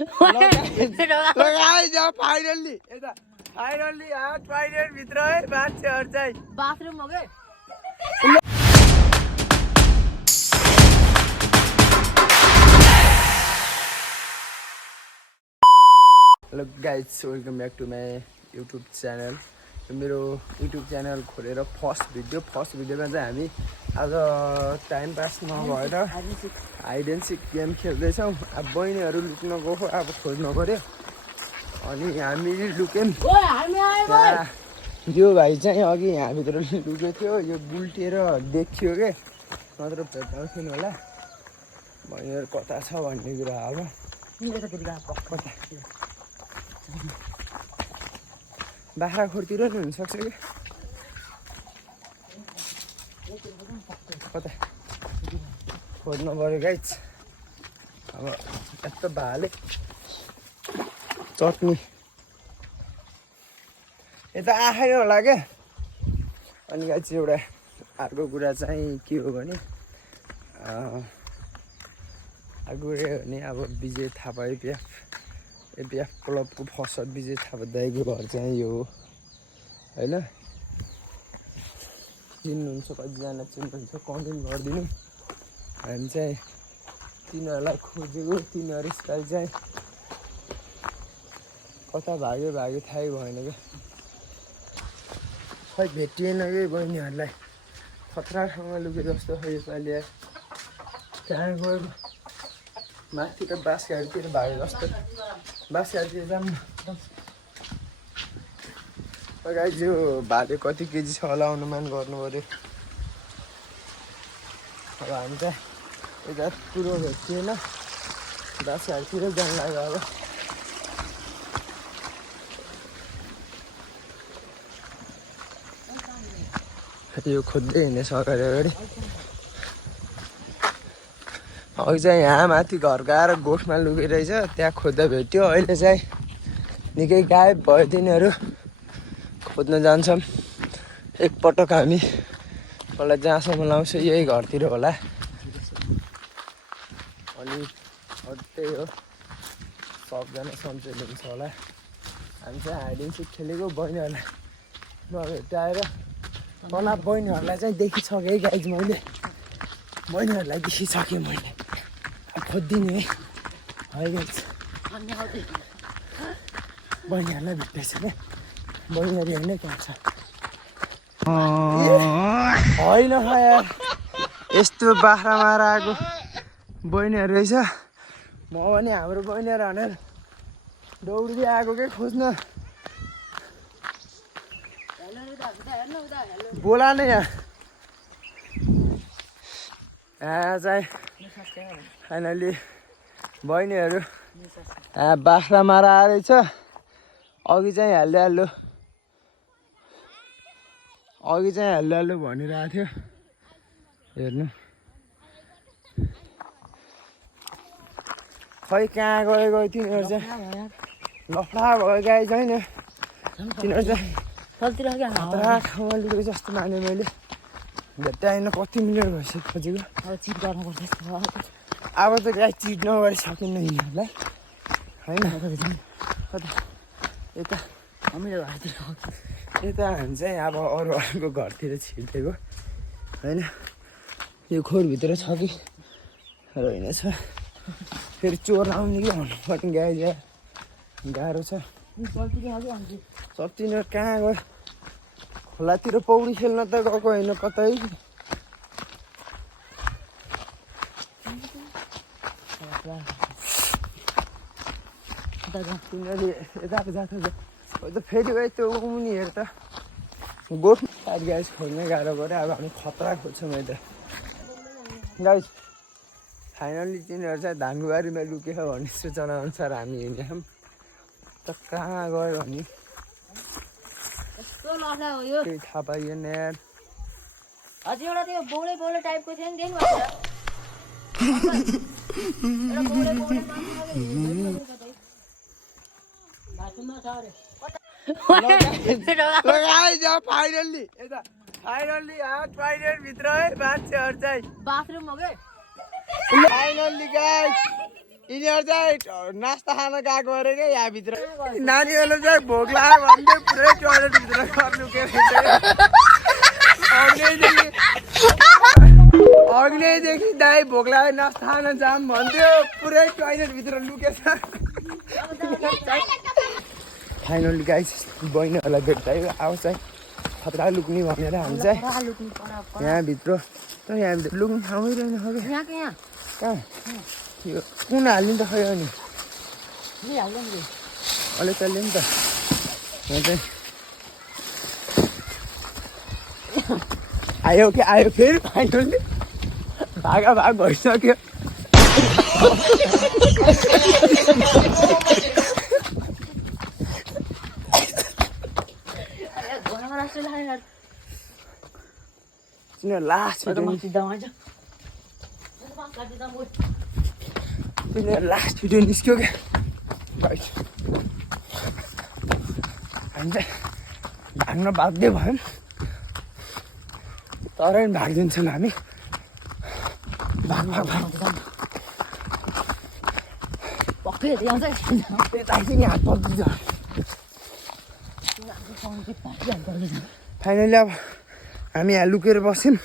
Guys अब finally यता finally toilet भित्र है मान्छेहरु चाहिँ बाथरुम हो के hello guys welcome back to my YouTube channel मेरो युट्युब च्यानल खोलेर फर्स्ट भिडियोमा चाहिँ हामी आज टाइम पास नभएर हाइड एन्ड सिक गेम खेल्दैछौँ। अब बहिनीहरू लुक्न गयो अब खोज्न पर्यो अनि हामी लुक्यौँ। यो भाइ चाहिँ अघि यहाँभित्र लुकेको थियो यो बुल्टिएर देखियो के नत्र भेट्टाउँथेन होला बहिनीहरू कता छ भन्ने कुरा अब कता बाख्राखोरतिर नि हुनसक्छ कि कता खोज्न पऱ्यो गाइस। अब यस्तो भाले चटनी यता आएन होला क्या। अनि गाइस एउटा अर्को कुरा चाहिँ के हो भने अब विजय थापा एपिएफ क्लबको फर्स्ट विजय थापा दाइको घर चाहिँ यो हो होइन। चिन्नुहुन्छ कतिजना चिन्नुहुन्छ कमेन्ट गरिदिनु। हामी चाहिँ तिनीहरूलाई खोजेको तिनीहरू चाहिँ कता भाग्यो थाहै भएन क्या खै भेटिएन कि बहिनीहरूलाई खतरासँग लुके जस्तो खै योपालि कहाँ गयो माथितिर बाँसघाटतिर भाग्यो जस्तो बाँसघाटतिर जाऊँ गाइस यो भाले कति केजी छ होला अनुमान गर्नु पऱ्यो। अब हामी त यता पुरो भेटिएन बाँसघाटतिर जानु लाग्यो। अब यो खोज्दै हिँड्ने अगाडि अघि चाहिँ यहाँ माथि घरको आएर गोठमा लुकिरहेछ त्यहाँ खोज्दा भेट्यो। अहिले चाहिँ निकै गायब भयो तिनीहरू खोज्न जान्छौँ एकपटक हामी। मलाई जहाँसम्म लाउँछ यही घरतिर होला अनि त्यही हो सबजना सन्चै हुन्छ होला। हामी चाहिँ हाइड एन्ड सिक खेलेको बहिनीहरूलाई नभेटाएर मलाई बहिनीहरूलाई चाहिँ देखिसकेँ गाइज मैले बहिनीहरूलाई देखिसकेँ मैले खोजिदिने है गाइज बहिनीहरूलाई भेट्दैछ क्या बहिनीहरू हेर्ने कहाँ छ होइन यार यस्तो बाख्रा मार आएको बहिनीहरू रहेछ। म पनि हाम्रो बहिनीहरू भनेर दौडिँदै आएको के खोज्न बोला नै यहाँ चाहिँ फाइनली बहिनीहरू बाख्रा मारा आएछ। अघि चाहिँ हाल्यो भनिरहेको थियो हेर्नु खै कहाँ गयो तिनीहरू चाहिँ लफडा भयो गाई छैन तिनीहरू चाहिँ खतरा ठाउँमा लुकेको जस्तो माने मैले भेट्टाएन कति मिनट भइसक्यो खोजेको। अब त गाई चिट नगरी सकिन्न यिनीहरूलाई होइन यता हामी चाहिँ अब अरूको घरतिर छिर्दिएको होइन। यो खोरभित्र छ कि रहेनछ फेरि चोर आउने कि भन्नु पर्ने गाई गाह्रो छ। सब तिनीहरू कहाँ गयो खोलातिर पौडी खेल्न त गएको होइन कतै तिनीहरू यताको जान्छ त फेरि गयो त्यो उनी हेर त गोठ गाइस खोज्नै गाह्रो गऱ्यो। अब हामी खतरा खोज्छौँ है त गाइस। फाइनल्ली तिनीहरू चाहिँ धानबारीमा लुकेको भन्ने सूचना अनुसार हामी हिँड्यौँ त कहाँ गयो भने केही थाहा पाइएन यार। अझै एउटा त्यो बौले टाइपको थियो नि फाइनल्ली टोयलेट भित्र है मान्छेहरु चाहिँ बाथरुम हो के फाइनल्ली गाइस यिनीहरू चाहिँ नास्ता खान गएको अरे क्या यहाँभित्र नानीहरूले चाहिँ भोक लाग्यो भन्दै पुरै टोयलेटभित्र लुकेर अघिल्यैदेखि दाइ भोक लाग्यो नास्ता खान जाम भन्थ्यो पुरै टोयलेटभित्र लुकेछ फाइनली गाइस बहिनीहरूलाई भेट्दा आउँछ है खतरा लुक्ने भनेर हामी चाहिँ यहाँभित्र त यहाँभित्र लुक्ने ठाउँै रहेन खै कहाँ यो कुन हाल्ने त खै अनि अलिक चल्यो नि त यहाँ चाहिँ आयो कि आयो फेरि फाइनली भागा भाग भइसक्यो लास्ट भिडियो निस्क्यो क्या हामी चाहिँ भाग्न बाध्य भयौँ तरै भागिदिन्छौँ हामी हात पक्रिन्छ फाइनली अब हामी यहाँ लुकेर बस्यौँ